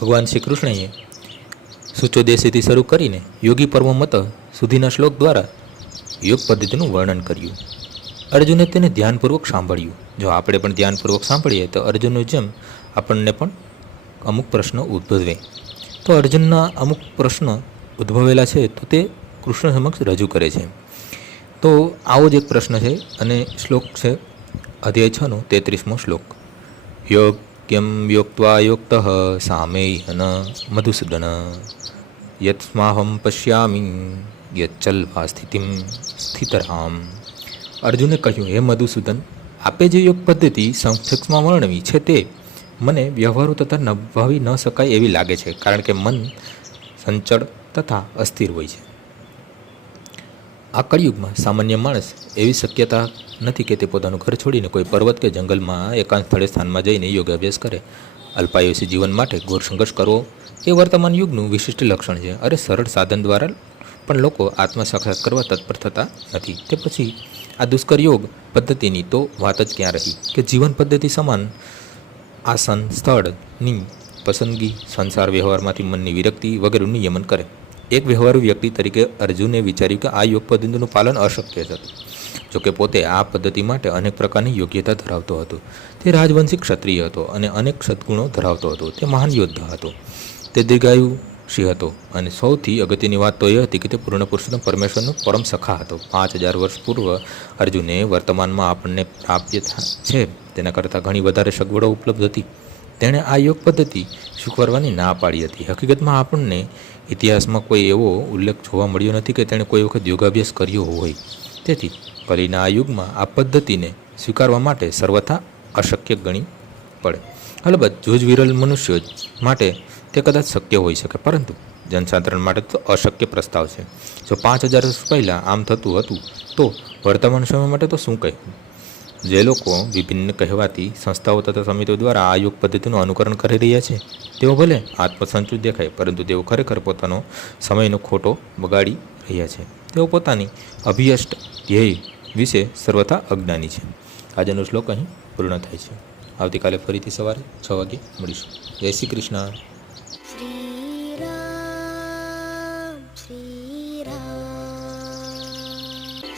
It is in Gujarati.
ભગવાન શ્રી કૃષ્ણએ સૂચોદેશીથી શરૂ કરીને યોગી પર્વ મત સુધીના શ્લોક દ્વારા યોગ પદ્ધતિનું વર્ણન કર્યું. અર્જુને તેને ધ્યાનપૂર્વક સાંભળ્યું. જો આપણે પણ ધ્યાનપૂર્વક સાંભળીએ તો અર્જુનનું જેમ આપણને પણ અમુક પ્રશ્નો ઉદ્ભવે. તો અર્જુનના અમુક પ્રશ્નો ઉદ્ભવેલા છે તો તે કૃષ્ણ સમક્ષ રજૂ કરે છે. તો આવો જ એક પ્રશ્ન છે અને શ્લોક છે અધ્યાય છનો તેત્રીસમો શ્લોક. યોગ્યમ યોક્ત્વા યોક્ત સામેયન મધુસૂદન યત્સ્માહમ પશ્યામી યચ્ચલ્વા સ્થિતિમ સ્થિતરામ અર્જુને કહ્યું હે મધુસૂદન આપે જે યોગ પદ્ધતિ સંક્ષેપમાં વર્ણવી છે તે મને વ્યવહારો તથા નભાવી ન શકાય એવી લાગે છે કારણ કે મન સંચળ તથા અસ્થિર હોય છે આ કળિયુગમાં સામાન્ય માણસ એવી શક્યતા નથી કે તે પોતાનું ઘર છોડીને કોઈ પર્વત કે જંગલમાં એકાંત સ્થળે સ્થાનમાં જઈને યોગ અભ્યાસ કરે. અલ્પાયુષી જીવન માટે ઘોર સંઘર્ષ કરવો એ વર્તમાન યુગનું વિશિષ્ટ લક્ષણ છે અરે સરળ સાધન દ્વારા પણ લોકો આત્મસાક્ષાત કરવા તત્પર થતા નથી. તે પછી આ દુષ્કર યોગ પદ્ધતિની તો વાત જ ક્યાં રહી? કે જીવન પદ્ધતિ સમાન આસન સ્થળની પસંદગી, સંસાર વ્યવહારમાંથી મનની વિરક્તિ વગેરેનું નિયમન કરે. એક વ્યવહારુ વ્યક્તિ તરીકે અર્જુને વિચાર્યું કે આ યોગ પદ્ધતિનું પાલન અશક્ય છે. જોકે પોતે આ પદ્ધતિ માટે અનેક પ્રકારની યોગ્યતા ધરાવતો હતો. તે રાજવંશી ક્ષત્રિય હતો અને અનેક સદગુણો ધરાવતો હતો. તે મહાન યોદ્ધા હતો. તે દીર્ઘાયુષી હતો અને સૌથી અગત્યની વાત તો એ હતી કે તે પૂર્ણ પુરુષોત્તમ પરમેશ્વરનો પરમ સખા હતો. પાંચ હજાર વર્ષ પૂર્વ અર્જુને વર્તમાનમાં આપણને પ્રાપ્ય છે. તેના કરતાં ઘણી વધારે સગવડો ઉપલબ્ધ હતી. તેણે આ યોગ પદ્ધતિ સ્વીકારવાની ના પાડી હતી. હકીકતમાં આપણને ઇતિહાસમાં કોઈ એવો ઉલ્લેખ જોવા મળ્યો નથી કે તેણે કોઈ વખત યોગાભ્યાસ કર્યો હોય. તેથી કલીના આ યુગમાં આ પદ્ધતિને સ્વીકારવા માટે સર્વથા અશક્ય ગણી પડે. અલબત્ત, જોજ વિરલ મનુષ્યો માટે તે કદાચ શક્ય હોઈ શકે, પરંતુ જનસાધારણ માટે તો અશક્ય પ્રસ્તાવ છે. જો પાંચ હજાર વર્ષ પહેલાં આમ થતું હતું, તો વર્તમાન સમય માટે તો શું કહેવું જે લોકો વિભિન્ન કહેવાતી સંસ્થાઓ તથા સમિતિઓ દ્વારા આ યોગ પદ્ધતિનું અનુકરણ કરી રહ્યા છે, તેઓ ભલે આત્મસંચુત દેખાય, પરંતુ તેઓ ખરેખર પોતાનો સમયનો ખોટો બગાડી રહ્યા છે. તેઓ પોતાની અભિયષ્ટ ધ્યેય વિશે સર્વથા અજ્ઞાની છે. આજનો શ્લોક અહીં પૂર્ણ થાય છે. આવતીકાલે ફરીથી સવારે છ વાગે મળીશું. જય શ્રી કૃષ્ણ.